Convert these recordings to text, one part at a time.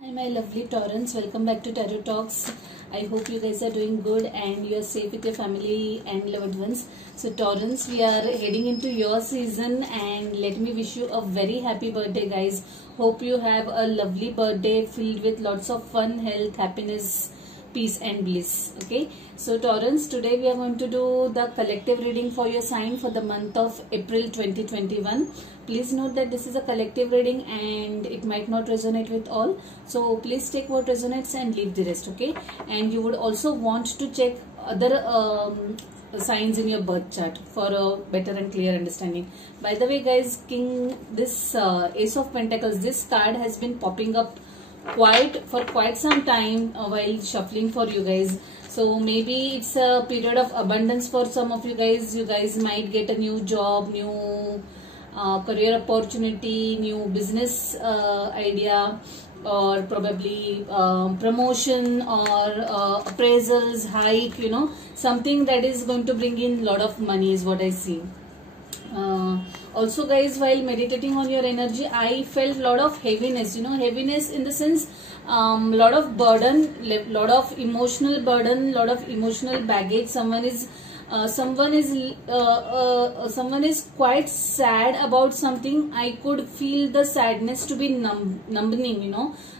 Hi my lovely Taurans, welcome back to Tarot Talks. I hope you guys are doing good and you are safe with your family and loved ones. So Taurans, we are heading into your season and let me wish you a very happy birthday guys. Hope you have a lovely birthday filled with lots of fun, health, happiness, peace and bliss. Okay, so Taurans, today we are going to do the collective reading for your sign for the month of April 2021. Please note that this is a collective reading and it might not resonate with all. So please take what resonates and leave the rest, okay? And you would also want to check other signs in your birth chart for a better and clear understanding. By the way guys, this Ace of Pentacles, this card has been popping up for quite some time while shuffling for you guys. So maybe it's a period of abundance for some of you guys. You guys might get a new job, new career opportunity, new business idea, or probably promotion or appraisals, hike, something that is going to bring in lot of money is what I see. Also guys, while meditating on your energy, I felt lot of heaviness, heaviness in the sense lot of burden, lot of emotional burden, lot of emotional baggage. Someone is quite sad about something. I could feel the sadness to be numbing,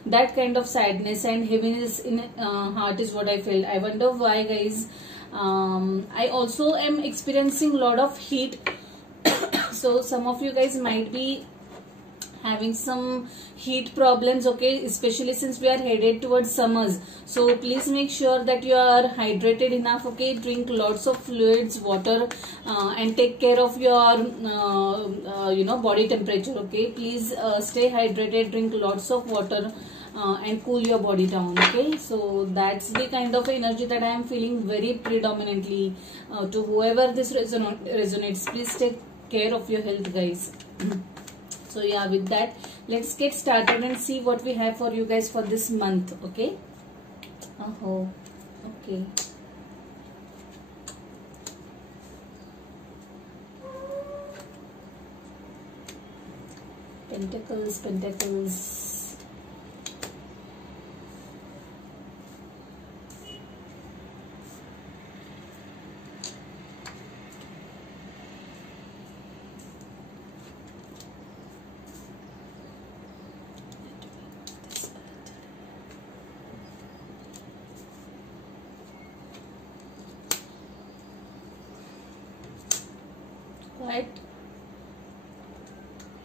that kind of sadness and heaviness in heart is what I felt. I wonder why guys. I also am experiencing lot of heat. So some of you guys might be having some heat problems, okay, especially since we are headed towards summers. So please make sure that you are hydrated enough, okay, drink lots of fluids, water, and take care of your body temperature, okay. Please stay hydrated, drink lots of water, and cool your body down, okay. So that's the kind of energy that I am feeling very predominantly. To whoever this resonates, please take care of your health guys. So yeah, with that, let's get started and see what we have for you guys for this month, okay. Okay. Pentacles. Quite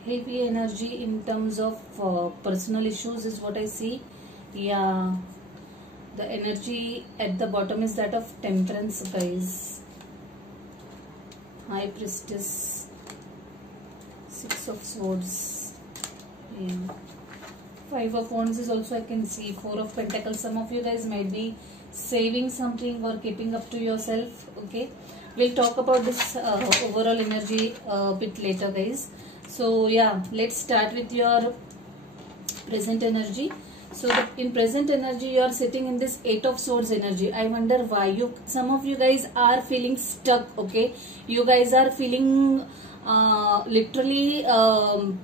heavy energy in terms of personal issues is what I see. Yeah, the energy at the bottom is that of Temperance guys. High Priestess, Six of Swords, yeah. Five of Wands is also I can see. Four of Pentacles. Some of you guys might be saving something or keeping up to yourself, okay. We'll talk about this overall energy a bit later guys. So yeah, let's start with your present energy. So in present energy, you are sitting in this Eight of Swords energy. I wonder why some of you guys are feeling stuck, okay. You guys are feeling literally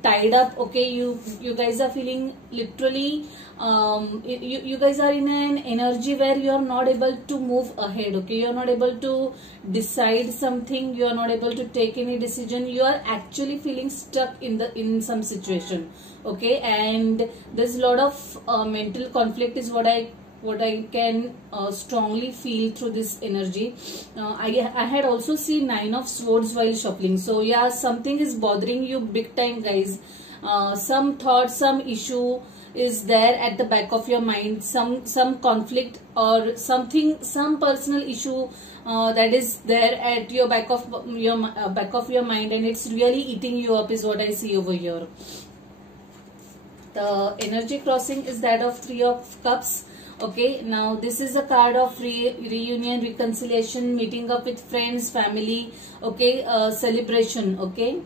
tied up, okay. You guys are feeling literally you guys are in an energy where you are not able to move ahead, okay. You are not able to decide something, you are not able to take any decision. You are actually feeling stuck in some situation, okay. And there's a lot of mental conflict is what I can strongly feel through this energy. I had also seen Nine of Swords while shuffling. So yeah, something is bothering you big time guys. Some thought, some issue is there at the back of your mind, some conflict or something, some personal issue that is there at your back of your mind, and it's really eating you up is what I see over here. The energy crossing is that of Three of Cups. Okay, now this is a card of reunion, reconciliation, meeting up with friends, family, okay, celebration, okay.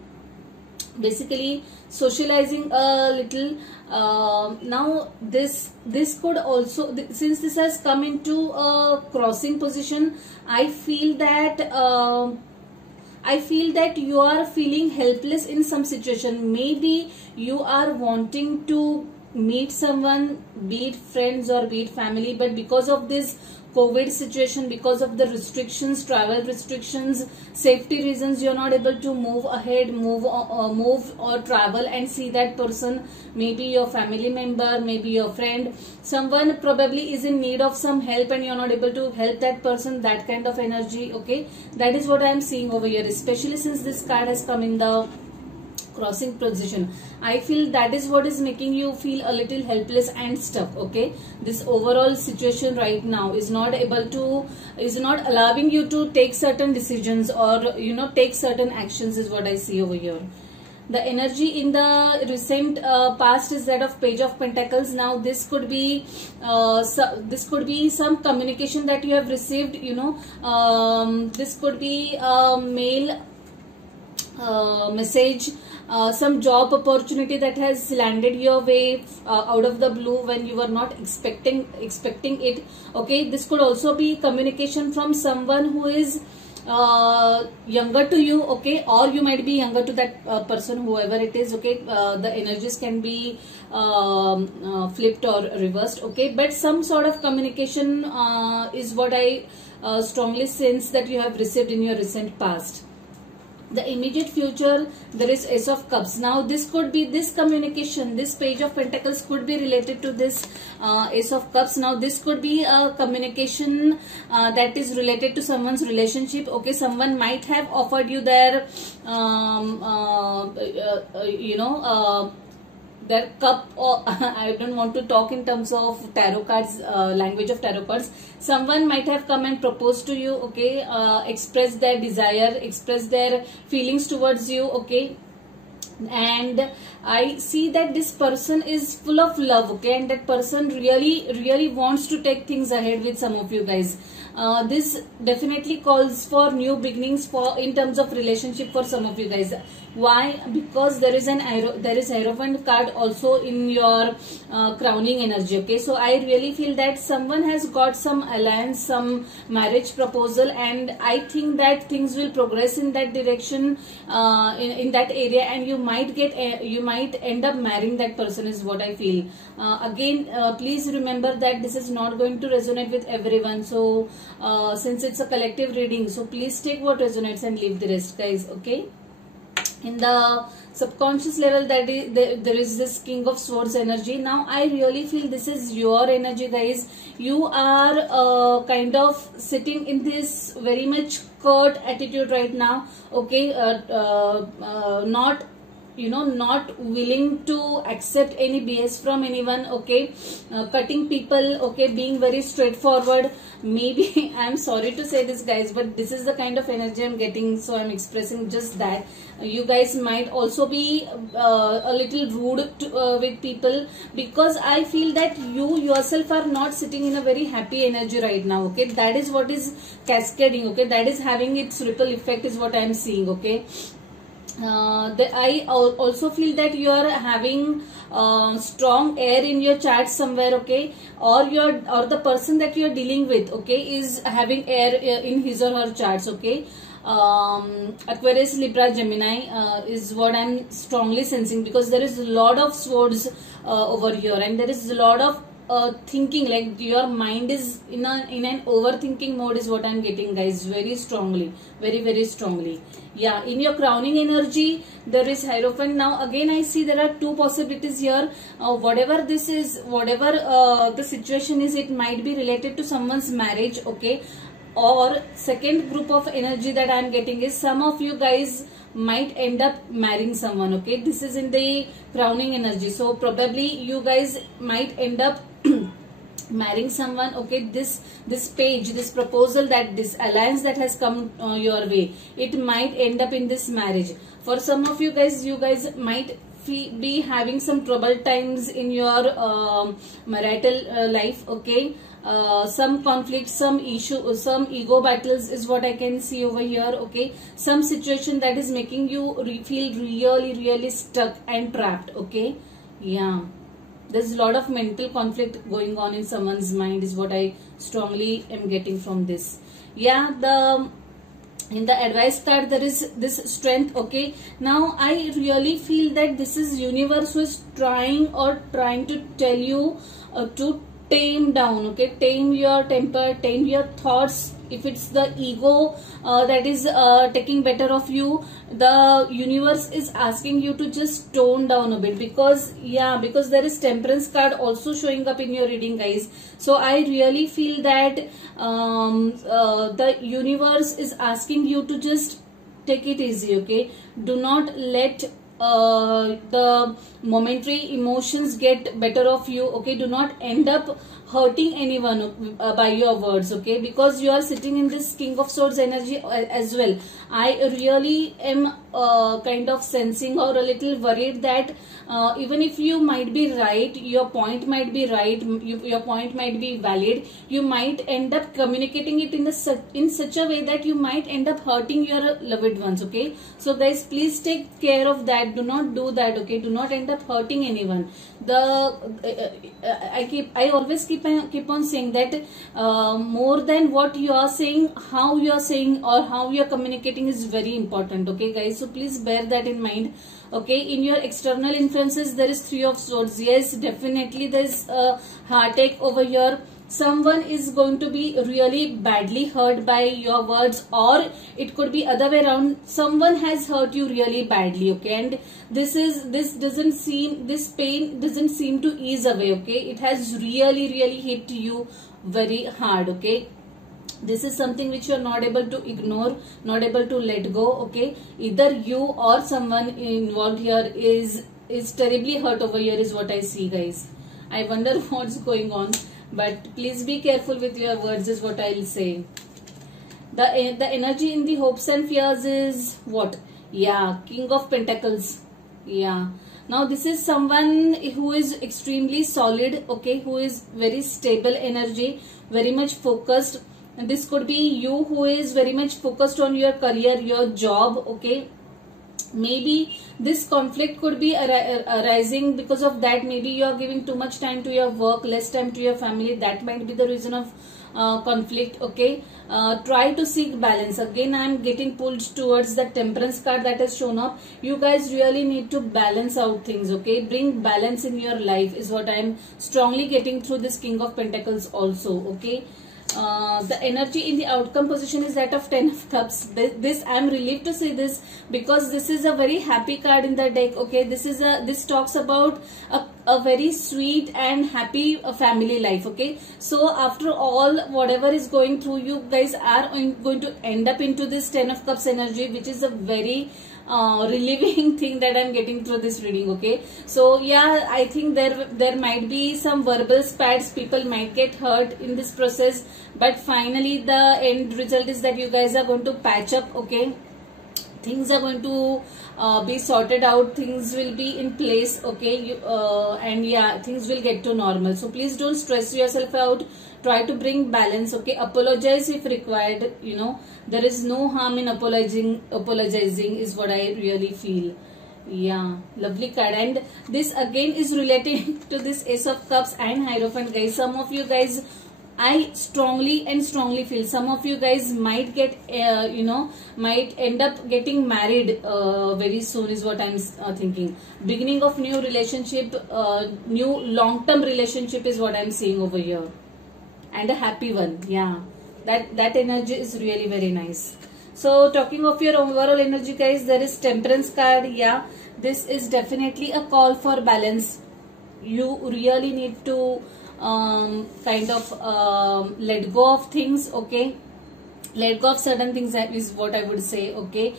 Basically socializing a little. Now this could also, since this has come into a crossing position, I feel that you are feeling helpless in some situation. Maybe you are wanting to meet someone, be it friends or be it family, but because of this COVID situation, because of the restrictions, travel restrictions, safety reasons, you're not able to move ahead, move or travel and see that person, maybe your family member, maybe your friend, someone probably is in need of some help and you're not able to help that person, that kind of energy. Okay, that is what I am seeing over here, especially since this card has come in the crossing position. I feel that is what is making you feel a little helpless and stuck. Okay, this overall situation right now is not allowing you to take certain decisions or take certain actions, is what I see over here. The energy in the recent past is that of Page of Pentacles. Now this could be some communication that you have received. This could be a mail message, some job opportunity that has landed your way out of the blue when you were not expecting it. Okay, this could also be communication from someone who is younger to you. Okay, or you might be younger to that person, whoever it is. Okay, the energies can be flipped or reversed. Okay, but some sort of communication is what I strongly sense that you have received in your recent past. The immediate future, there is Ace of Cups. Now this could be, this communication, this Page of Pentacles could be related to this Ace of Cups. Now this could be a communication that is related to someone's relationship. Okay, someone might have offered you their their cup, or I don't want to talk in terms of tarot cards, language of tarot cards. Someone might have come and proposed to you. Okay, express their desire, express their feelings towards you. Okay, and I see that this person is full of love. Okay, and that person really wants to take things ahead with some of you guys. This definitely calls for new beginnings in terms of relationship for some of you guys. Why? Because there is Hierophant card also in your crowning energy. Okay, so I really feel that someone has got some alliance, some marriage proposal, and I think that things will progress in that direction, in that area, and you might end up marrying that person, is what I feel. Again, please remember that this is not going to resonate with everyone. So since it's a collective reading, so please take what resonates and leave the rest, guys. Okay. In the subconscious level, there is this King of Swords energy. Now I really feel this is your energy, guys. You are kind of sitting in this very much curt attitude right now. Okay, not willing to accept any BS from anyone. Okay, cutting people. Okay, being very straightforward. Maybe I'm sorry to say this, guys, but this is the kind of energy I'm getting, so I'm expressing just that. You guys might also be a little rude with people, because I feel that you yourself are not sitting in a very happy energy right now. Okay, that is what is cascading. Okay, that is having its ripple effect, is what I'm seeing. Okay. I also feel that you are having strong air in your chart somewhere. Okay, or the person that you are dealing with, okay, is having air in his or her charts. Okay, Aquarius, Libra, Gemini is what I'm strongly sensing, because there is a lot of swords over here, and there is a lot of thinking, like your mind is in an overthinking mode, is what I'm getting, guys, very strongly, very strongly. Yeah, in your crowning energy, there is Hierophant. Now again, I see there are two possibilities here. Whatever this is, whatever the situation is, it might be related to someone's marriage. Okay, or second group of energy that I am getting is some of you guys might end up marrying someone. Okay, this is in the crowning energy, so probably you guys might end up marrying someone. Okay, this page, this proposal, that this alliance that has come your way, it might end up in this marriage. For some of you guys might be having some troubled times in your marital life. Okay, some conflict, some issue, some ego battles is what I can see over here. Okay, some situation that is making you feel really stuck and trapped. Okay, yeah, there's a lot of mental conflict going on in someone's mind, is what I strongly am getting from this. Yeah, the in the advice card there is this strength. Okay, now I really feel that this is universe who is trying to tell you to tame down. Okay, tame your temper, tame your thoughts. If it's the ego that is taking better of you, the universe is asking you to just tone down a bit, because because there is temperance card also showing up in your reading, guys. So I really feel that the universe is asking you to just take it easy. Okay, do not let the momentary emotions get better of you. Okay, do not end up hurting anyone by your words. Okay, because you are sitting in this King of Swords energy as well. I really am kind of sensing or a little worried that even if you might be right, your point might be right, your point might be valid, you might end up communicating it in such a way that you might end up hurting your loved ones. Okay, so guys, please take care of that. Do not do that. Okay, do not end up hurting anyone. I always keep on saying that more than what you are saying, how you are saying or how you are communicating is very important. Okay, guys, so please bear that in mind. Okay, in your external influences there is Three of Swords. Yes, definitely there is a heartache over here. Someone is going to be really badly hurt by your words, or it could be other way around. Someone has hurt you really badly. Okay, and this pain doesn't seem to ease away. Okay, it has really hit you very hard. Okay, this is something which you are not able to ignore, not able to let go. Okay, either you or someone involved here is terribly hurt over here is what I see, guys. I wonder what's going on, but please be careful with your words is what I'll say. The energy in the hopes and fears is what? Yeah, King of Pentacles. Yeah, now this is someone who is extremely solid. Okay, who is very stable energy, very much focused. And this could be you who is very much focused on your career, your job. Okay, maybe this conflict could be arising because of that. Maybe you are giving too much time to your work, less time to your family. That might be the reason of conflict. Okay, try to seek balance. Again, I am getting pulled towards the Temperance card that has shown up. You guys really need to balance out things. Okay, bring balance in your life is what I am strongly getting through this King of Pentacles also. Okay, the energy in the outcome position is that of 10 of Cups. This I am relieved to see this, because this is a very happy card in the deck. Okay, this talks about a very sweet and happy family life. Okay, so after all, whatever is going through, you guys are going to end up into this 10 of Cups energy, which is a very relieving thing that I'm getting through this reading. Okay, so yeah, I think there might be some verbal spats. People might get hurt in this process, but finally the end result is that you guys are going to patch up. Okay, things are going to be sorted out, things will be in place. Okay, and yeah, things will get to normal. So please don't stress yourself out. Try to bring balance. Okay, apologize if required. You know, there is no harm in apologizing is what I really feel. Yeah, lovely card. And this again is related to this Ace of Cups and Hierophant, guys. Some of you guys, I strongly feel some of you guys might get might end up getting married very soon is what I'm thinking. Beginning of new relationship, new long-term relationship is what I'm seeing over here, and a happy one. Yeah, that energy is really very nice. So talking of your overall energy, guys, there is Temperance card. Yeah, this is definitely a call for balance. You really need to kind of let go of things. Okay, let go of certain things, that is what I would say. Okay,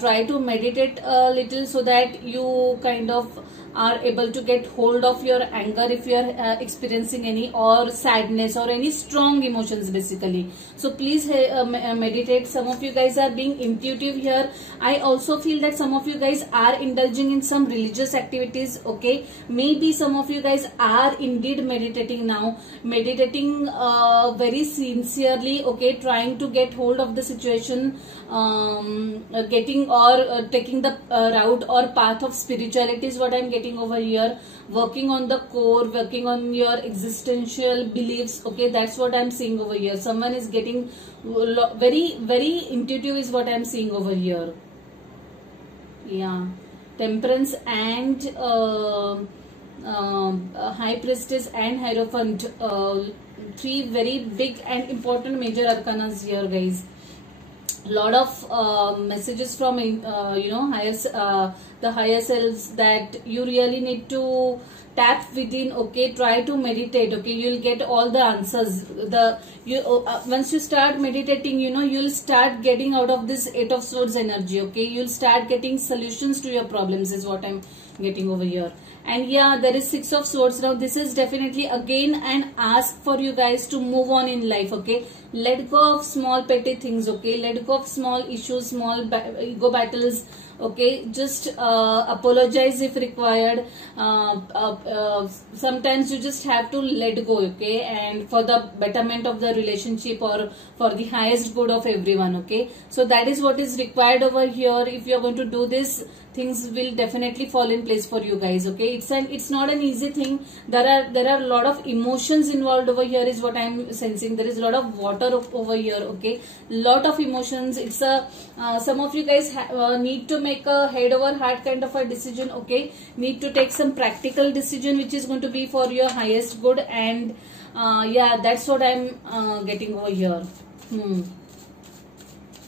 try to meditate a little so that you kind of are able to get hold of your anger if you are experiencing any, or sadness, or any strong emotions basically. So please meditate. Some of you guys are being intuitive here. I also feel that some of you guys are indulging in some religious activities. Okay, maybe some of you guys are indeed meditating now, meditating very sincerely. Okay, trying to get hold of the situation, getting or taking the route or path of spirituality is what I'm getting meditating over here, working on the core, working on your existential beliefs. Okay, that's what I'm seeing over here. Someone is getting very, very intuitive is what I'm seeing over here. Yeah, Temperance and High Priestess and Hierophant, three very big and important major arcanas here, guys. Lot of messages from the higher selves, that you really need to tap within. Okay, try to meditate. Okay, you'll get all the answers. Once you start meditating, you'll start getting out of this 8 of Swords energy. Okay, you'll start getting solutions to your problems is what I'm getting over here. And yeah, there is 6 of Swords. Now this is definitely again an ask for you guys to move on in life. Okay, let go of small petty things. Okay, let go of small issues, small ego battles. Okay, just apologize if required. Sometimes you just have to let go. Okay, and for the betterment of the relationship or for the highest good of everyone. Okay, so that is what is required over here. If you are going to do this, things will definitely fall in place for you guys. Okay, it's not an easy thing. There are a lot of emotions involved over here is what I'm sensing. There is a lot of water over here. Okay, lot of emotions. It's a some of you guys need to make a head over heart kind of a decision. Okay, need to take some practical decision which is going to be for your highest good. And yeah, that's what I'm getting over here.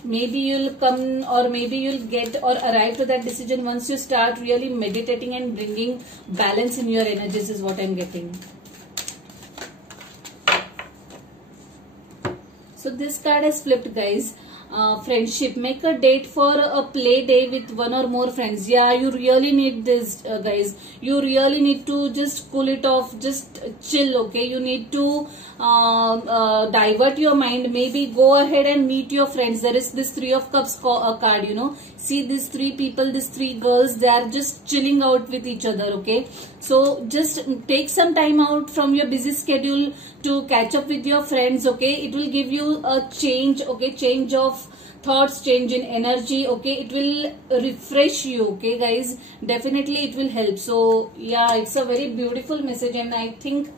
Maybe you'll come, or maybe you'll get or arrive to that decision once you start really meditating and bringing balance in your energies is what I'm getting. So this card has flipped, guys. Friendship. Make a date for a play day with one or more friends. Yeah, you really need this, guys. You really need to just cool it off, just chill. Okay, you need to divert your mind. Maybe go ahead and meet your friends. There is this 3 of Cups card, see these 3 people, these 3 girls, they are just chilling out with each other. Okay, so just take some time out from your busy schedule to catch up with your friends. Okay, it will give you a change. Okay, change of thoughts, change in energy. Okay, it will refresh you. Okay, guys, definitely it will help. So yeah, it's a very beautiful message, and I think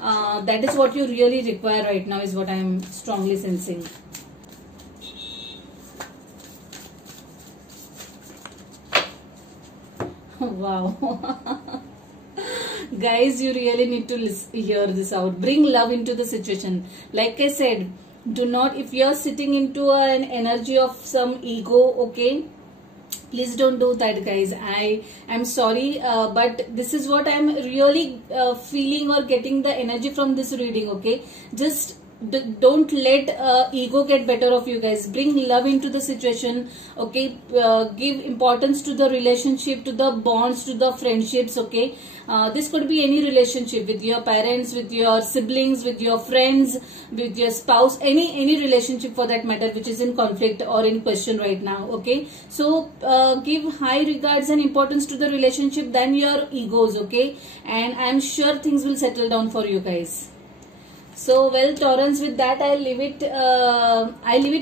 that is what you really require right now is what I am strongly sensing. Wow. Guys, you really need to hear this out. Bring love into the situation. Like I said, do not, if you are sitting into an energy of some ego, okay, please don't do that, guys. I am sorry, but this is what I am really feeling or getting the energy from this reading. Okay, just don't let ego get better of you, guys. Bring love into the situation. Okay, give importance to the relationship, to the bonds, to the friendships. Okay, this could be any relationship with your parents, with your siblings, with your friends, with your spouse, any relationship for that matter which is in conflict or in question right now. Okay, so give high regards and importance to the relationship than your egos. Okay, and I am sure things will settle down for you guys. So well, Taurans, with that I leave it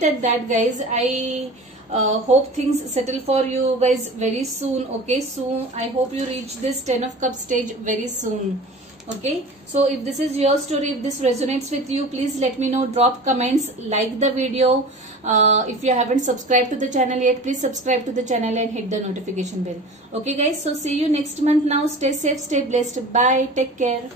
at that, guys. I hope things settle for you guys very soon. Okay, soon I hope you reach this 10 of Cups stage very soon. Okay, so if this is your story, if this resonates with you, please let me know. Drop comments, like the video. If you haven't subscribed to the channel yet, please subscribe to the channel and hit the notification bell. Okay, guys, so see you next month. Now stay safe, stay blessed. Bye, take care.